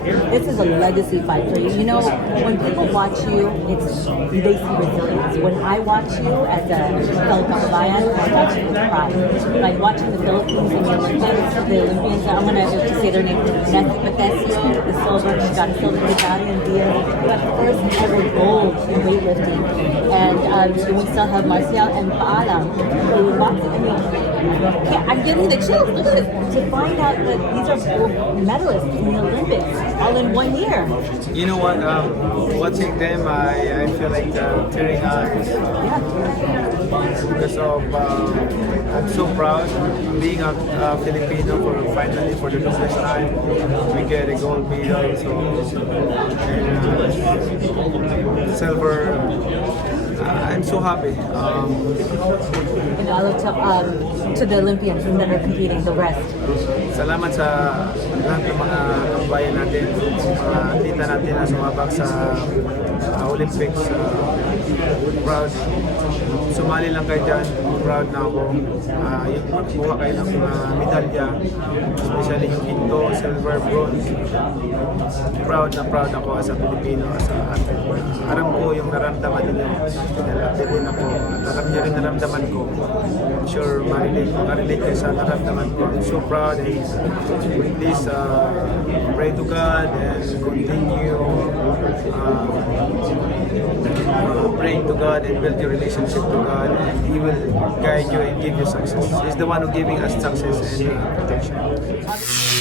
This is a legacy fight for you. You know, when people watch you, they see resilience. When I watch you as a fellow Kababayan, I watch you with pride. Like watching the Philippines and the Olympians, I'm going to say their name, Manny Pacquiao, the silver, she got a silver medal in Diaz, who got the first ever gold in weightlifting. And we still have Marcial and Paalam, who lost it. I mean, I'm getting the chills. Look at this. To find out that these are gold medalists in the Olympics all in 1 year. You know what? Watching them, I feel like tearing eyes because of I'm so proud being a Filipino finally for the longest time we get a gold medal. So and, silver. I'm so happy. And all to the Olympians that are competing, the rest. Salamat sa lahat ng mga kabayan natin, mga atleta natin na sumabak sa Olympics. Proud. Sumali lang kayo dyan. Proud na ako. Yung magkuha kayo ng mga medalya, especially yung ginto, silver, bronze. Proud ako as a Filipino, as a athlete. Aram ko yung naramdaman ninyo. Athlete din ako. Aram niyo rin naramdaman ko. I'm sure makarelate kayo sa naramdaman ko. I'm so proud and please pray to God and continue praying to God and build your relationship to God, and He will guide you and give you success. He's the one who giving us success and protection.